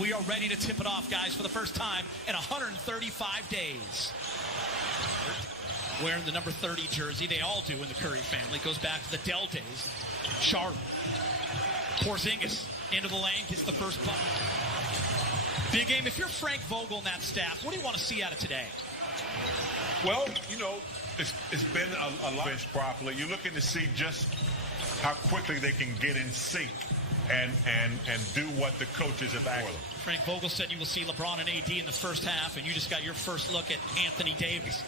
We are ready to tip it off, guys, for the first time in 135 days. Wearing the number 30 jersey. They all do in the Curry family. Goes back to the Dell days. Charlotte. Porzingis into the lane, gets the first bucket. Big game. If you're Frank Vogel and that staff, what do you want to see out of today? Well, you know, it's been a lot properly. You're looking to see just how quickly they can get in sync and do what the coaches have asked them. Frank Vogel said you will see LeBron and AD in the first half, and you just got your first look at Anthony Davis.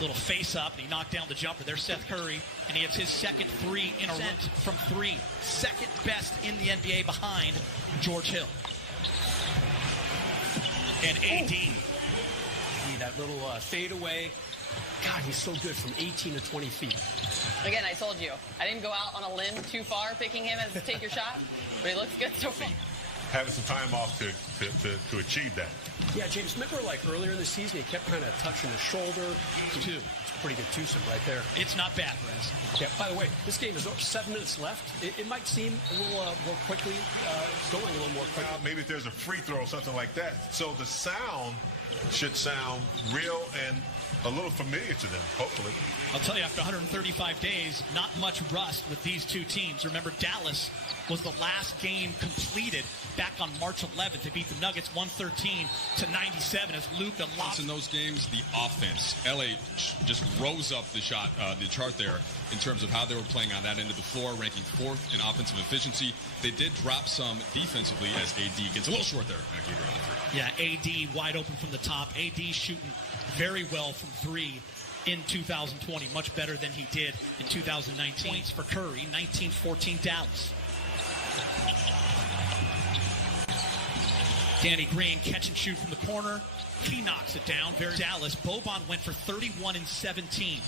Little face-up, and he knocked down the jumper. There's Seth Curry, and he hits his second three in a row from three. Second best in the NBA behind George Hill. And AD. That little fadeaway. God, he's so good from 18 to 20 feet. Again, I told you, I didn't go out on a limb too far picking him as take your shot, but he looks good so far. Having some time off to achieve that. Yeah, James, remember like earlier in the season, he kept kind of touching his shoulder. Two. Pretty good twosome right there. It's not bad, Rez. Yeah, by the way, this game is 7 minutes left. It might seem a little more quickly, going a little more quickly. Maybe if there's a free throw or something like that. So the sound should sound real and a little familiar to them, hopefully. I'll tell you, after 135 days, not much rust with these two teams. Remember, Dallas was the last game completed back on March 11th to beat the Nuggets 113 to 97 as Luka lost. In those games, the offense, LA just rose up the chart there in terms of how they were playing on that end of the floor, ranking 4th in offensive efficiency. They did drop some defensively as AD gets a little short there. Yeah, AD wide open from the top. AD shooting very well from three in 2020, much better than he did in 2019. Points for Curry, 19-14 Dallas. Danny Green catch and shoot from the corner. He knocks it down. Very Dallas. Boban went for 31 and 17.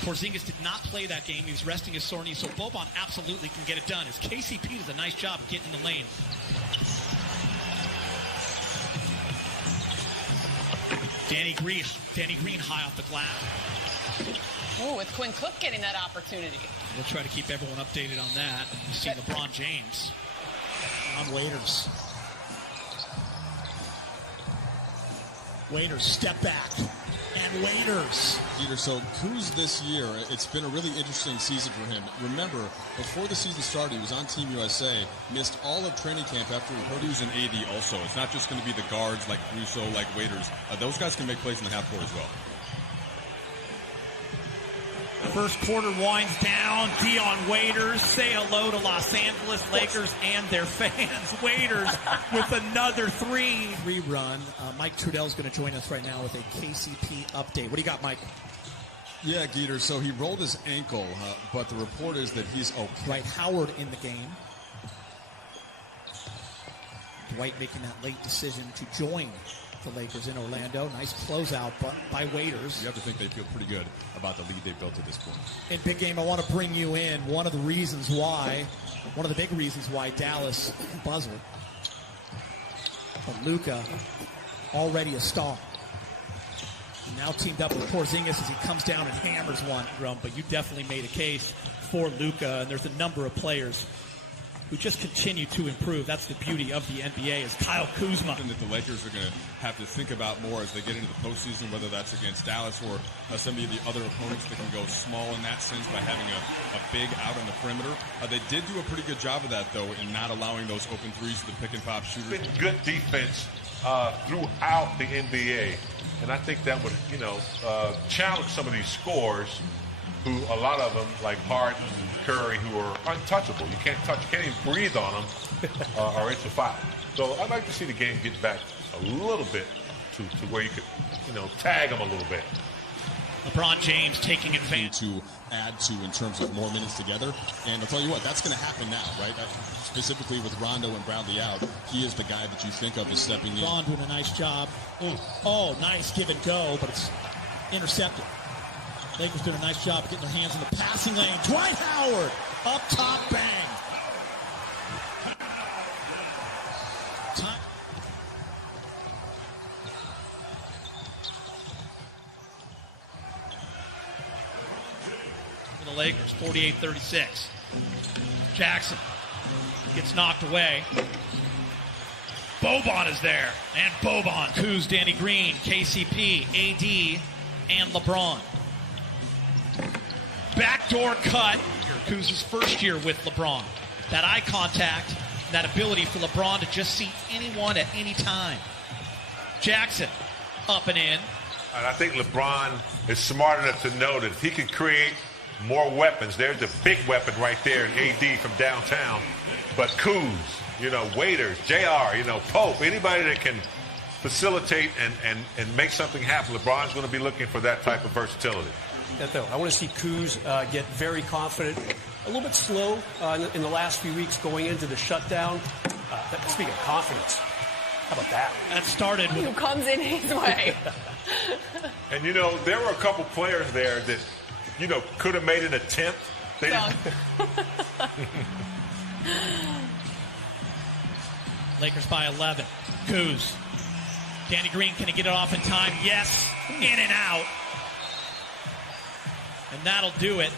Porzingis did not play that game. He was resting his sore knee, so Boban absolutely can get it done. As KCP does a nice job of getting in the lane. Danny Green high off the glass. Oh, with Quinn Cook getting that opportunity. We'll try to keep everyone updated on that. You see LeBron James on Waiters. Waiters, step back. And Waiters. Peter, so Kuz this year, it's been a really interesting season for him. Remember, before the season started, he was on Team USA, missed all of training camp after he heard he was an AD also. It's not just going to be the guards like Russo, like Waiters. Those guys can make plays in the half court as well. First quarter winds down. Dion Waiters, say hello to Los Angeles Lakers and their fans. Waiters with another three. Rerun. Mike Trudell's going to join us right now with a KCP update. What do you got, Mike? Yeah, Geeter, so he rolled his ankle, but the report is that he's okay. Dwight Howard in the game. Dwight making that late decision to join the Lakers in Orlando. Nice closeout by Waiters. You have to think they feel pretty good about the lead they built at this point. In big game, I want to bring you in. One of the big reasons why Dallas buzzed. But Luka, already a star. Now teamed up with Porzingis as he comes down and hammers one. But you definitely made a case for Luka, and there's a number of players who just continue to improve. That's the beauty of the NBA is Kyle Kuzma. Something that the Lakers are going to have to think about more as they get into the postseason, whether that's against Dallas or some of the other opponents that can go small in that sense by having a big out on the perimeter. They did do a pretty good job of that, though, in not allowing those open threes to the pick-and-pop shooters. Good defense throughout the NBA, and I think that would, challenge some of these scores who, a lot of them, like Harden and Curry, who are untouchable. You can't even breathe on them, or it's a foul. So I'd like to see the game get back a little bit to where you could, tag them a little bit. LeBron James taking advantage. To add to in terms of more minutes together. And I'll tell you what, that's going to happen now, right? Specifically with Rondo and Bradley out, he is the guy that you think of as stepping in. Ron doing a nice job. Oh, nice give and go, but it's intercepted. Lakers doing a nice job of getting their hands in the passing lane. Dwight Howard, up top, bang. Time. For the Lakers, 48-36. Jackson gets knocked away. Boban is there. And Boban. Kuz, Danny Green, KCP, AD, and LeBron. Backdoor cut. Kuz's first year with LeBron. That eye contact, that ability for LeBron to just see anyone at any time. Jackson, up and in. And I think LeBron is smart enough to know that if he can create more weapons, there's a big weapon right there in AD from downtown. But Kuz, Waiters, JR, Pope, anybody that can facilitate and make something happen, LeBron's going to be looking for that type of versatility. I want to see Kuz get very confident, a little bit slow in the last few weeks going into the shutdown. Speaking of confidence, how about that? That started with Who comes in his way. And, there were a couple players there that, could have made an attempt. They didn't. Lakers by 11. Kuz. Danny Green, can he get it off in time? Yes. In and out. And that'll do it.